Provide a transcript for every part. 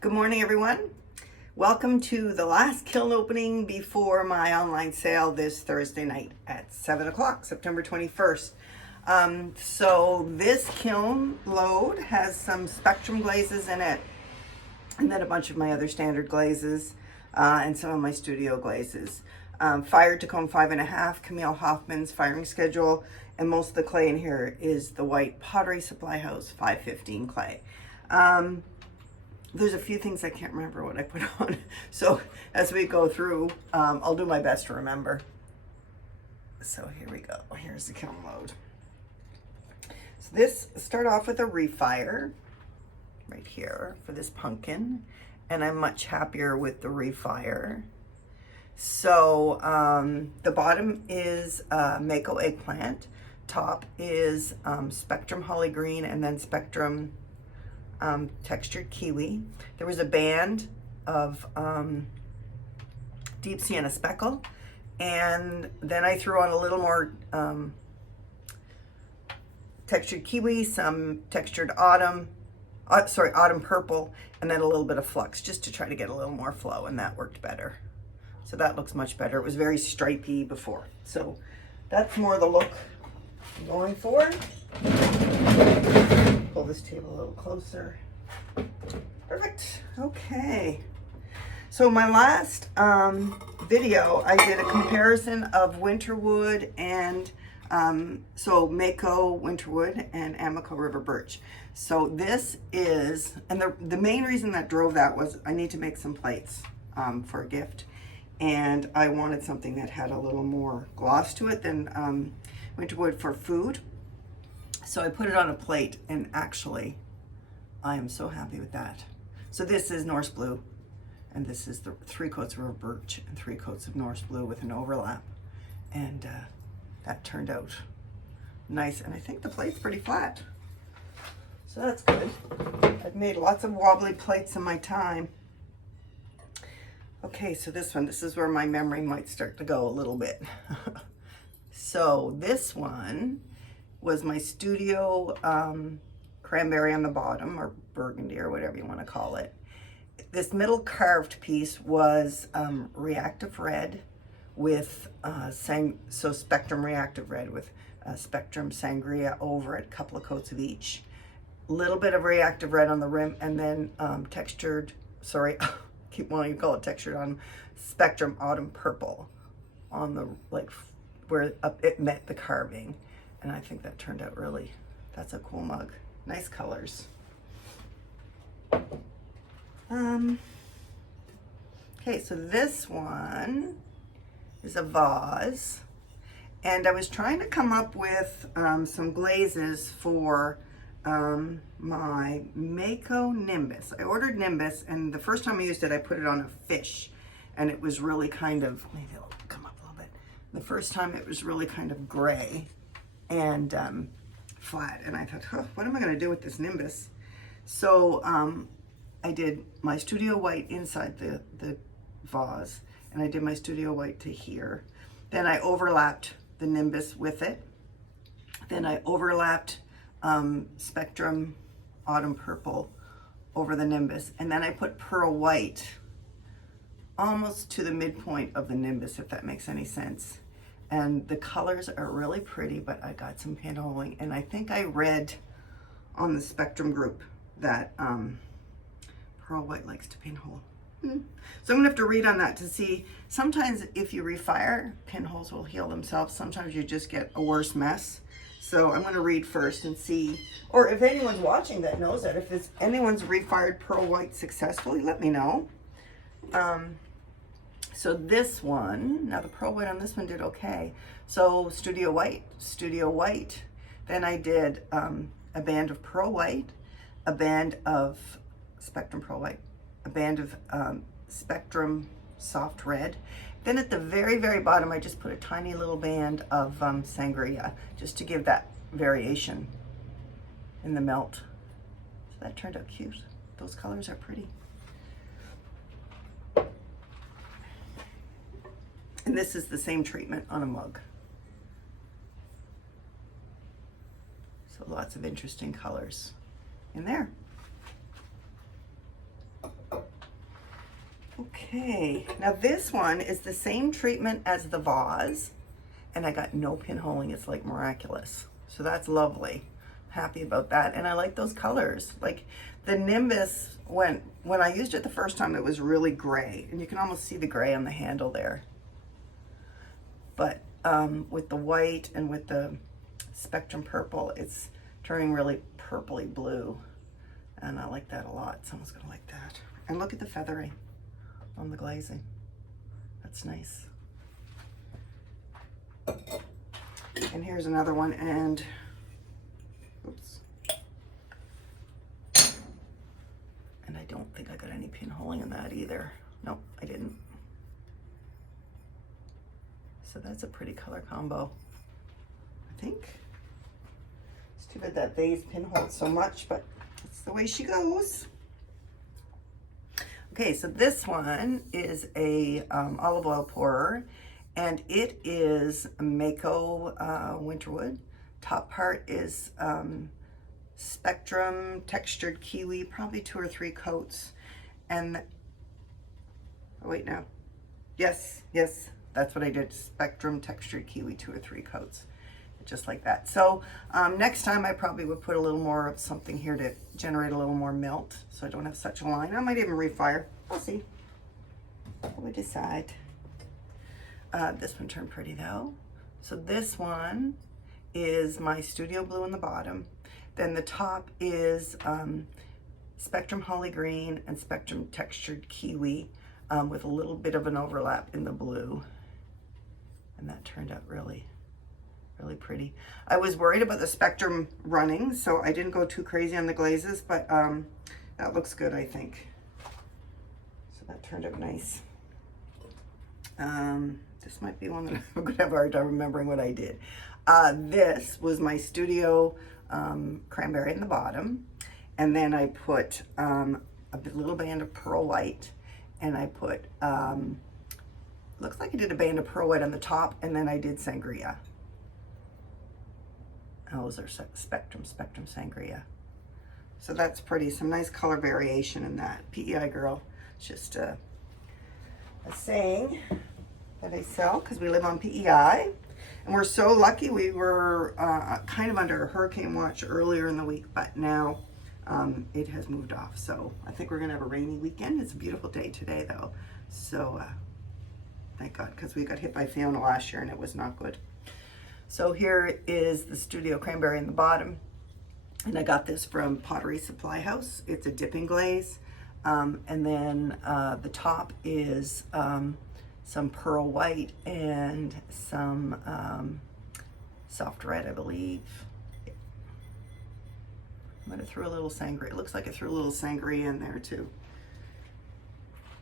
Good morning, everyone. Welcome to the last kiln opening before my online sale this Thursday night at 7 o'clock, September 21st. So this kiln load has some Spectrum glazes in it, and then a bunch of my other standard glazes and some of my studio glazes. Fired to comb 5.5, Camille Hoffman's firing schedule, and most of the clay in here is the white Pottery Supply House 515 clay. There's a few things I can't remember what I put on. So as we go through, I'll do my best to remember. So here we go. Here's the kiln load. So this, start off with a refire right here for this pumpkin. And I'm much happier with the refire. So the bottom is Mako eggplant. Top is Spectrum holly green, and then Spectrum textured kiwi. There was a band of deep sienna speckle, and then I threw on a little more textured kiwi, some textured autumn purple, and then a little bit of flux just to try to get a little more flow, and that worked better. So that looks much better. It was very stripy before. So that's more the look I'm going for. Pull this table a little closer. Perfect. Okay. So my last video, I did a comparison of winterwood and so Mako winterwood and Amico river birch. So this is, and the main reason that drove that was I need to make some plates for a gift, and I wanted something that had a little more gloss to it than winterwood for food. So I put it on a plate, and actually, I am so happy with that. So this is Norse blue, and this is the 3 coats of birch and 3 coats of Norse blue with an overlap. And that turned out nice, and I think the plate's pretty flat. So that's good. I've made lots of wobbly plates in my time. Okay, so this is where my memory might start to go a little bit. So this one was my studio cranberry on the bottom, or burgundy, or whatever you want to call it. This middle carved piece was reactive red with Spectrum reactive red with Spectrum sangria over it, a couple of coats of each. Little bit of reactive red on the rim, and then textured, sorry, keep wanting to call it textured, on Spectrum autumn purple on the, like, where it met the carving. And I think that turned out really, that's a cool mug. Nice colors. Okay, so this one is a vase. And I was trying to come up with some glazes for my Mako Nimbus. I ordered Nimbus, and the first time I used it, I put it on a fish. And it was really kind of, maybe it'll come up a little bit. The first time it was really kind of gray and flat, and I thought, huh, what am I going to do with this Nimbus? So I did my studio white inside the vase, and I did my studio white to here. Then I overlapped the Nimbus with it. Then I overlapped Spectrum autumn purple over the Nimbus, and then I put pearl white almost to the midpoint of the Nimbus, if that makes any sense. And the colors are really pretty, but I got some pinholing, and I think I read on the Spectrum group that pearl white likes to pinhole. So I'm gonna have to read on that to see. Sometimes if you refire, pinholes will heal themselves. Sometimes you just get a worse mess. So I'm gonna read first and see, or if anyone's watching that knows that, if anyone's refired pearl white successfully, let me know. So this one, now the pearl white on this one did okay. So studio white. Then I did a band of pearl white, a band of Spectrum pearl white, a band of Spectrum soft red. Then at the very, very bottom, I just put a tiny little band of sangria, just to give that variation in the melt. So that turned out cute. Those colors are pretty. And this is the same treatment on a mug. So lots of interesting colors in there. Okay, now this one is the same treatment as the vase, and I got no pinholing. It's like miraculous. So that's lovely. Happy about that. And I like those colors. Like the Nimbus, when I used it the first time, it was really gray, and you can almost see the gray on the handle there. But with the white and with the Spectrum purple, it's turning really purpley blue. And I like that a lot. Someone's gonna like that. And look at the feathering on the glazing. That's nice. And here's another one, and oops. And I don't think I got any pinholing in that either. Nope, I didn't. So that's a pretty color combo, I think. It's too bad that vase pinholed so much, but that's the way she goes. Okay, so this one is a olive oil pourer, and it is Mako Winterwood. Top part is Spectrum textured kiwi, probably 2 or 3 coats. And oh wait, no, yes, that's what I did. Spectrum textured kiwi, 2 or 3 coats, just like that. So next time I probably would put a little more of something here to generate a little more melt, so I don't have such a line. I might even refire. We'll see. We'll decide. This one turned pretty though. So this one is my Studio Blue in the bottom. Then the top is Spectrum Holly Green and Spectrum Textured Kiwi with a little bit of an overlap in the blue. And that turned out really pretty. I was worried about the Spectrum running, so I didn't go too crazy on the glazes, but that looks good, I think. So that turned out nice. This might be one that I'm gonna have a hard time remembering what I did. This was my Studio Cranberry in the bottom, and then I put a little band of pearl white, and I put, looks like I did a band of pearl white on the top, and then I did sangria. Those are Spectrum Sangria. So that's pretty, some nice color variation in that. PEI girl, it's just a saying that I sell because we live on PEI. And we're so lucky. We were kind of under a hurricane watch earlier in the week, but now it has moved off. So I think we're gonna have a rainy weekend. It's a beautiful day today though. So thank God, because we got hit by Fiona last year and it was not good. So here is the Studio Cranberry in the bottom. And I got this from Pottery Supply House. It's a dipping glaze. And then the top is some pearl white and some soft red, I believe. I might have threw a little sangria. It looks like I threw a little sangria in there too.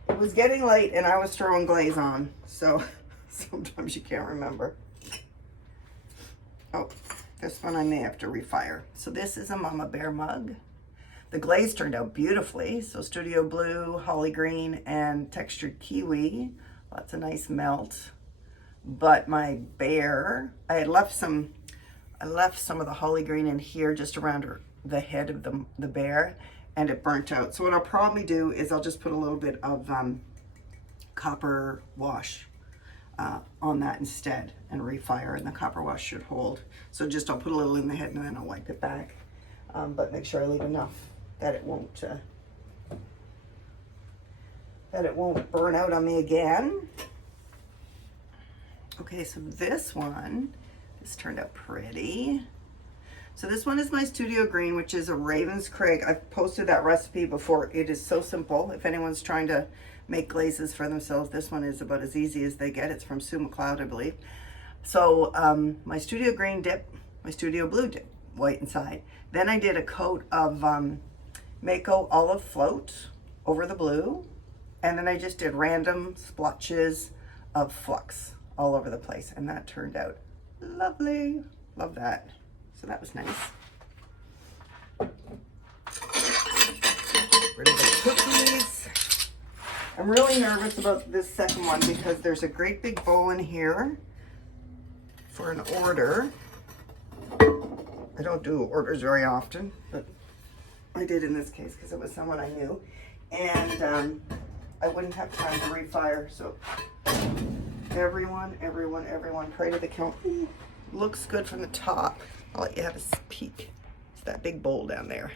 It was getting late and I was throwing glaze on, so sometimes you can't remember. Oh, this one I may have to refire. So this is a Mama Bear mug. The glaze turned out beautifully. So Studio Blue, Holly Green, and Textured Kiwi. Lots of nice melt. But my bear, I left some of the Holly Green in here just around the head of the bear, and it burnt out. So what I'll probably do is I'll just put a little bit of copper wash on that instead and refire, and the copper wash should hold. So just I'll put a little in the head and then I'll wipe it back. But make sure I leave enough that it won't burn out on me again. Okay, so this turned out pretty. So this one is my Studio Green, which is a Raven's Craig. I've posted that recipe before. It is so simple. If anyone's trying to make glazes for themselves, this one is about as easy as they get. It's from Sue McLeod, I believe. So my Studio Green dip, my Studio Blue dip, white inside. Then I did a coat of Mako Olive Float over the blue. And then I just did random splotches of flux all over the place. And that turned out lovely. Love that. So that was nice. Rid of the cookies. I'm really nervous about this second one because there's a great big bowl in here for an order. I don't do orders very often, but I did in this case because it was someone I knew. And I wouldn't have time to refire. So everyone, pray to the kiln. Ooh, looks good from the top. I'll let you have a peek. It's that big bowl down there.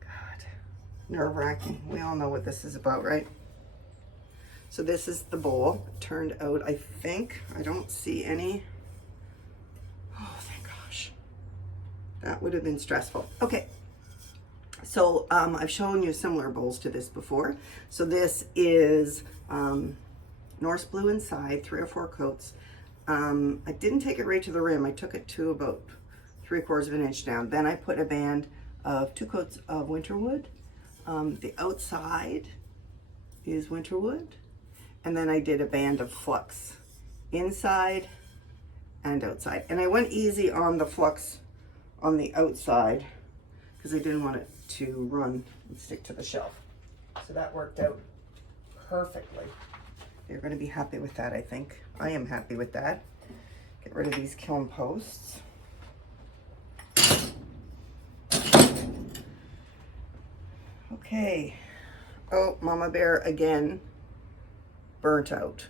God, nerve-wracking. We all know what this is about, right? So this is the bowl. It turned out, I think, I don't see any. Oh, thank gosh. That would have been stressful. Okay. So I've shown you similar bowls to this before. So this is Norse blue inside, 3 or 4 coats. I didn't take it right to the rim. I took it to about 3/4 of an inch down. Then I put a band of 2 coats of winterwood. The outside is winterwood. And then I did a band of flux inside and outside. And I went easy on the flux on the outside because I didn't want it to run and stick to the shelf. So that worked out perfectly. You're going to be happy with that, I think. I am happy with that. Get rid of these kiln posts. Okay. Oh, Mama Bear again burnt out.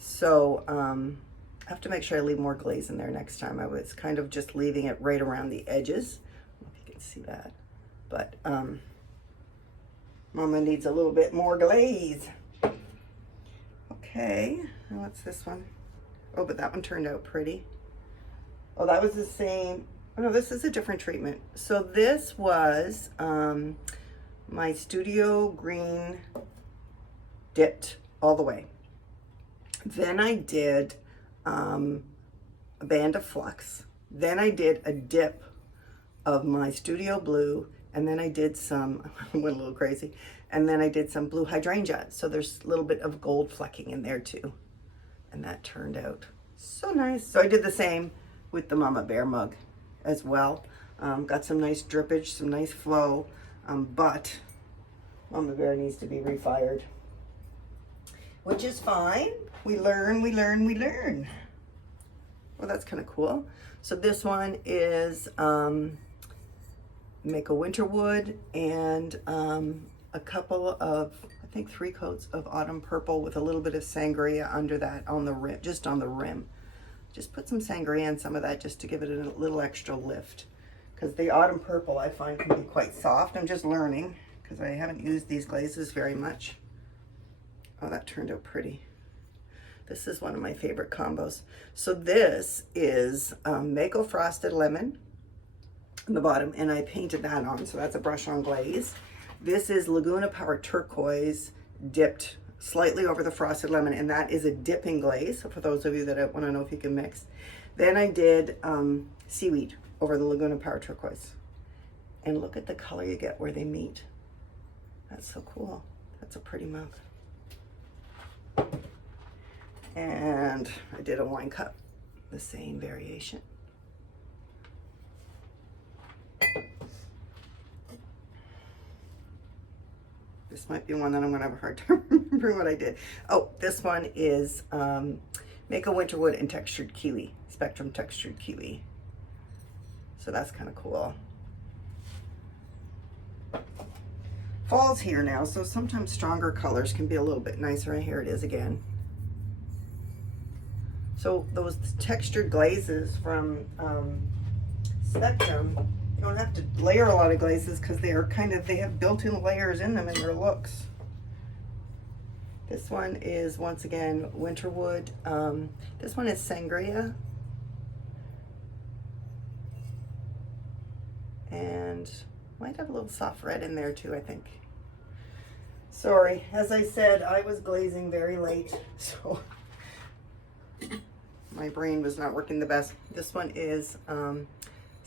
So I have to make sure I leave more glaze in there next time. I was kind of just leaving it right around the edges. I don't know if you can see that. But Mama needs a little bit more glaze. Okay, and what's this one? Oh, but that one turned out pretty. Oh, that was the same. Oh no, this is a different treatment. So this was my studio green dipped all the way. Then I did a band of flux. Then I did a dip of my studio blue, and then I did some, I went a little crazy, and then I did some blue hydrangea. So there's a little bit of gold flecking in there too. And that turned out so nice. So I did the same with the Mama Bear mug as well. Got some nice drippage, some nice flow, but Mama Bear needs to be refired, which is fine. We learn. Well, that's kind of cool. So this one is make a winter wood and a couple of, I think 3 coats of autumn purple with a little bit of sangria under that on the rim, just on the rim. Just put some sangria and some of that just to give it a little extra lift. Because the autumn purple I find can be quite soft. I'm just learning because I haven't used these glazes very much. Oh, that turned out pretty. This is one of my favorite combos. So this is Mako Frosted Lemon on the bottom, and I painted that on, so that's a brush on glaze. This is Laguna Power Turquoise dipped slightly over the frosted lemon, and that is a dipping glaze, so for those of you that want to know if you can mix. Then I did seaweed over the Laguna Power Turquoise. And look at the color you get where they meet. That's so cool. That's a pretty mug. And I did a wine cup, the same variation. This might be one that I'm gonna have a hard time remembering what I did. Oh, this one is Make a Winterwood and Textured Kiwi, Spectrum Textured Kiwi. So that's kind of cool. Fall's here now, so sometimes stronger colors can be a little bit nicer. And here it is again. So those textured glazes from Spectrum, you don't have to layer a lot of glazes because they are they have built-in layers in them in their looks. This one is, once again, Winterwood. This one is Sangria. And might have a little soft red in there too, I think. Sorry, as I said, I was glazing very late, so my brain was not working the best. This one is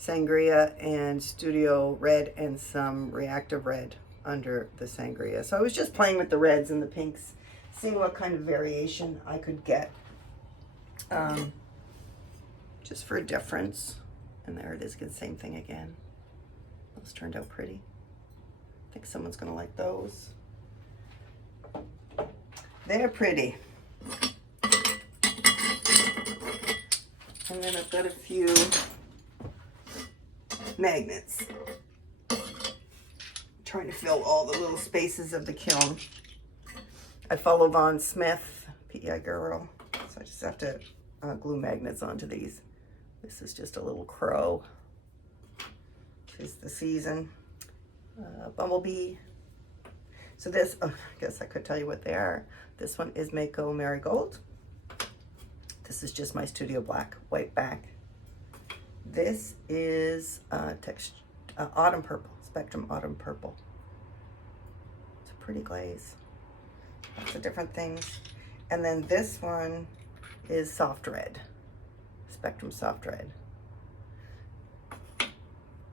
Sangria and Studio Red and some Reactive Red under the Sangria. So I was just playing with the reds and the pinks, seeing what kind of variation I could get, just for a difference. And there it is, the same thing again. Those turned out pretty. I think someone's gonna like those. They're pretty. And then I've got a few magnets. trying to fill all the little spaces of the kiln. I follow Von Smith, PEI girl, so I just have to glue magnets onto these. This is just a little crow. Tis the season. Bumblebee. So this, oh, I guess I could tell you what they are. This one is Mako Marigold. This is just my Studio Black, white back. This is Autumn Purple, Spectrum Autumn Purple. It's a pretty glaze. Lots of different things. And then this one is Soft Red, Spectrum Soft Red.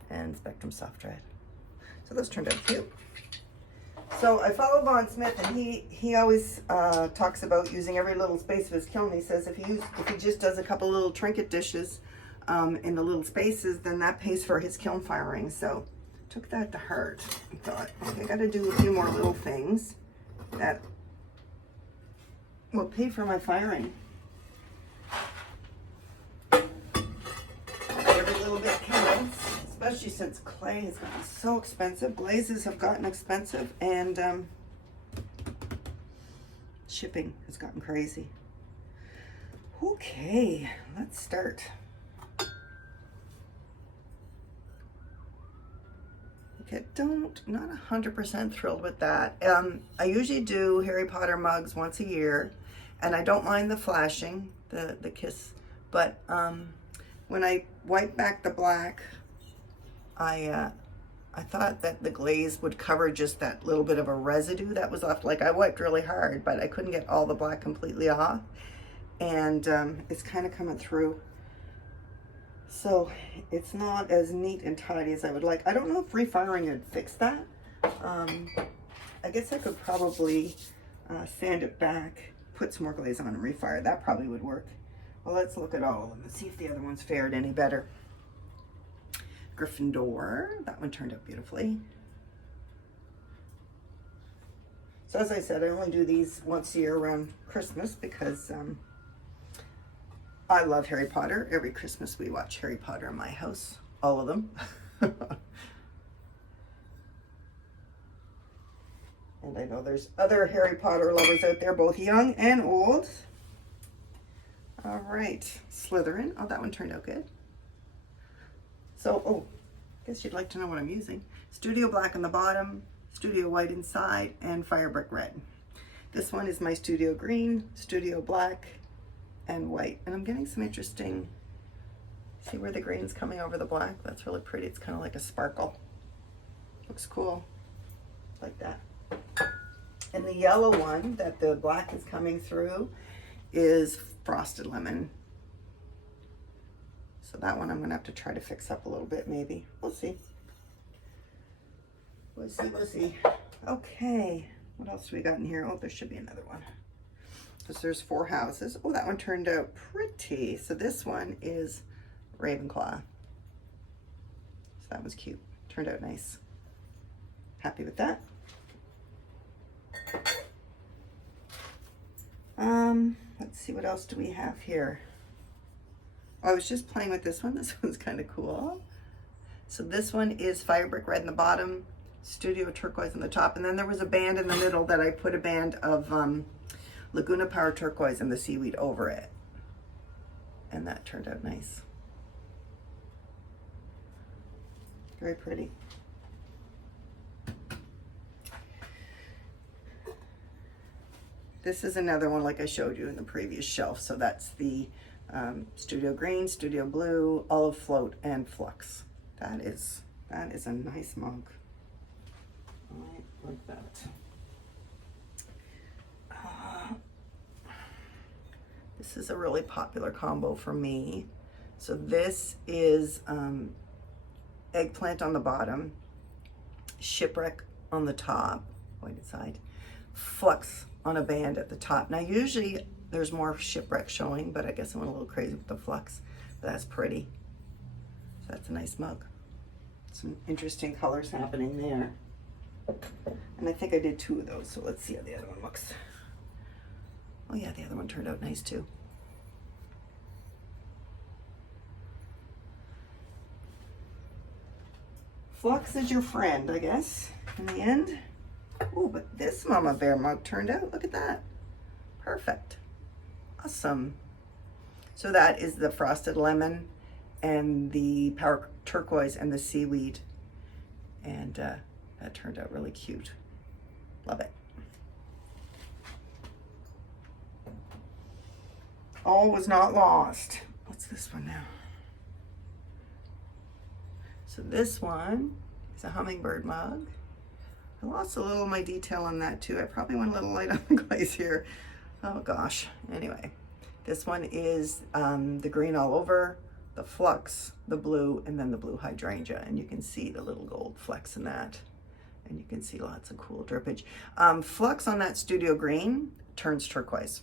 And Spectrum Soft Red. So those turned out cute. So I follow Von Smith, and he always talks about using every little space of his kiln. He says if he just does a couple little trinket dishes in the little spaces, then that pays for his kiln firing. So took that to heart. I thought, okay, I got to do a few more little things that will pay for my firing. Every little bit counts, especially since clay has gotten so expensive. Glazes have gotten expensive, and shipping has gotten crazy. Okay, let's start. Okay, not 100% thrilled with that. I usually do Harry Potter mugs once a year, and I don't mind the flashing, the kiss, but when I wipe back the black, I thought that the glaze would cover just that little bit of a residue that was left. Like, I wiped really hard, but I couldn't get all the black completely off, and it's kind of coming through. So it's not as neat and tidy as I would like. I don't know if refiring would fix that. I guess I could probably sand it back, put some more glaze on, and refire. That probably would work. Well, let's look at all of them and see if the other ones fared any better. Gryffindor, that one turned out beautifully. So as I said, I only do these once a year around Christmas because I love Harry Potter. Every Christmas we watch Harry Potter in my house, all of them. And I know there's other Harry Potter lovers out there, both young and old. All right, Slytherin. Oh, that one turned out good. So, oh, I guess you'd like to know what I'm using. Studio Black on the bottom, Studio White inside, and Fire Brick Red. This one is my Studio Green, Studio Black, and White. And I'm getting some interesting, see where the green's coming over the black? That's really pretty. It's kind of like a sparkle. Looks cool, like that. And the yellow one that the black is coming through is Frosted Lemon. So that one I'm gonna have to try to fix up a little bit, maybe. We'll see. We'll see. Okay, what else do we got in here? Oh, there should be another one. Because there's 4 houses. Oh, that one turned out pretty. So this one is Ravenclaw. So that was cute. Turned out nice. Happy with that. Let's see, what else do we have here? Oh, I was just playing with this one. This one's kind of cool. So this one is Fire Brick Red in the bottom, Studio Turquoise on the top, and then there was a band in the middle that I put a band of Laguna Power Turquoise and the seaweed over it. And that turned out nice. Very pretty. This is another one like I showed you in the previous shelf. So that's the Studio Green, Studio Blue, Olive Float, and Flux. That is a nice mug. I like that. This is a really popular combo for me. So this is Eggplant on the bottom, Shipwreck on the top, white inside, Flux on a band at the top. Now usually there's more Shipwreck showing, but I guess I went a little crazy with the Flux. But that's pretty. So that's a nice mug. Some interesting colors happening there. And I think I did 2 of those, so let's see how the other one looks. Oh yeah, the other one turned out nice too. flux is your friend, I guess, in the end. Oh, but this Mama Bear mug turned out, look at that. Perfect. Awesome. So that is the frosted lemon and the power turquoise and the seaweed. And that turned out really cute. Love it. All was not lost. What's this one now? So this one is a hummingbird mug. I lost a little of my detail on that too. I probably went a little light on the glaze here. Oh gosh. Anyway, this one is the green all over, the flux, the blue, and then the blue hydrangea. And you can see the little gold flecks in that. And you can see lots of cool drippage. Flux on that studio green turns turquoise.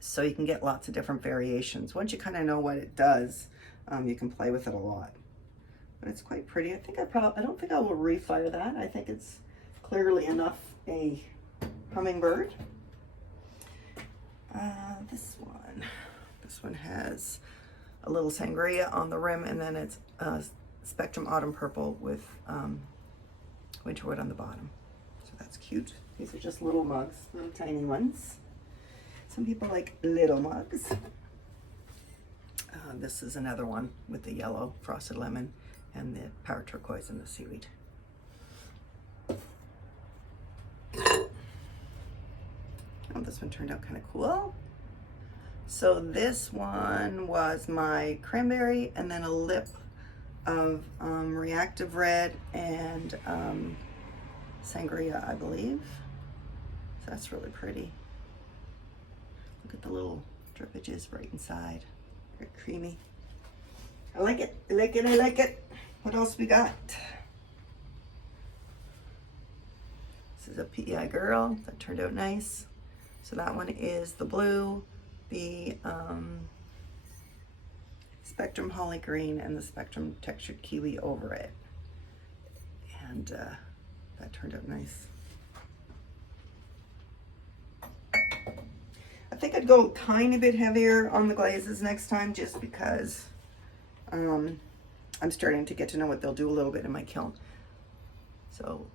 So you can get lots of different variations. Once you kind of know what it does, you can play with it a lot. But it's quite pretty. I don't think I will refire that. I think it's clearly enough a hummingbird. This one has a little sangria on the rim, and then it's Spectrum Autumn Purple with Winterwood on the bottom. So that's cute. These are just little mugs, little tiny ones. Some people like little mugs. This is another one with the yellow frosted lemon and the power turquoise and the seaweed. Oh, this one turned out kind of cool. So this one was my cranberry and then a lip of reactive red and sangria, I believe. So that's really pretty. Look at the little drippages right inside. Very creamy. I like it. I like it. I like it. What else we got? This is a PEI girl. That turned out nice. So that one is the blue, the Spectrum Holly Green, and the Spectrum Textured Kiwi over it. And that turned out nice. I think I'd go a tiny bit heavier on the glazes next time, just because I'm starting to get to know what they'll do a little bit in my kiln. So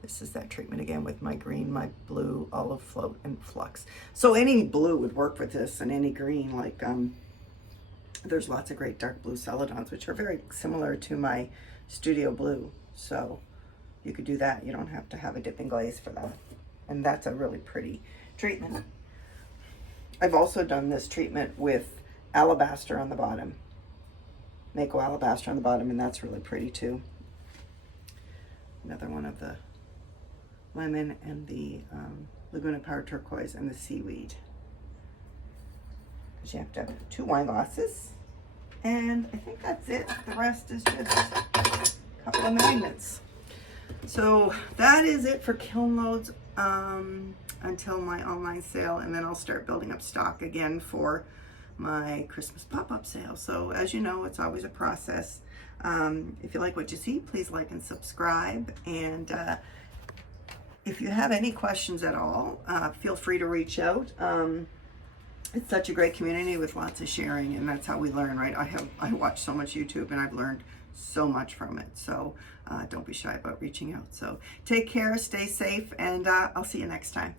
this is that treatment again with my green, my blue, olive float, and flux. So any blue would work with this, and any green. Like there's lots of great dark blue celadons, which are very similar to my studio blue. So you could do that. You don't have to have a dipping glaze for that. And that's a really pretty treatment. I've also done this treatment with alabaster on the bottom. Mako alabaster on the bottom, and that's really pretty too. Another one of the lemon and the Laguna Power Turquoise and the seaweed. Because you have to have 2 wine glasses. And I think that's it. The rest is just a couple of magnets. So that is it for kiln loads until my online sale, and then I'll start building up stock again for my Christmas pop-up sale. So as you know, it's always a process. If you like what you see, please like and subscribe. And if you have any questions at all, feel free to reach out. It's such a great community with lots of sharing, and that's how we learn, right? I watch so much YouTube, and I've learned so much from it. So don't be shy about reaching out. So take care, stay safe, and I'll see you next time.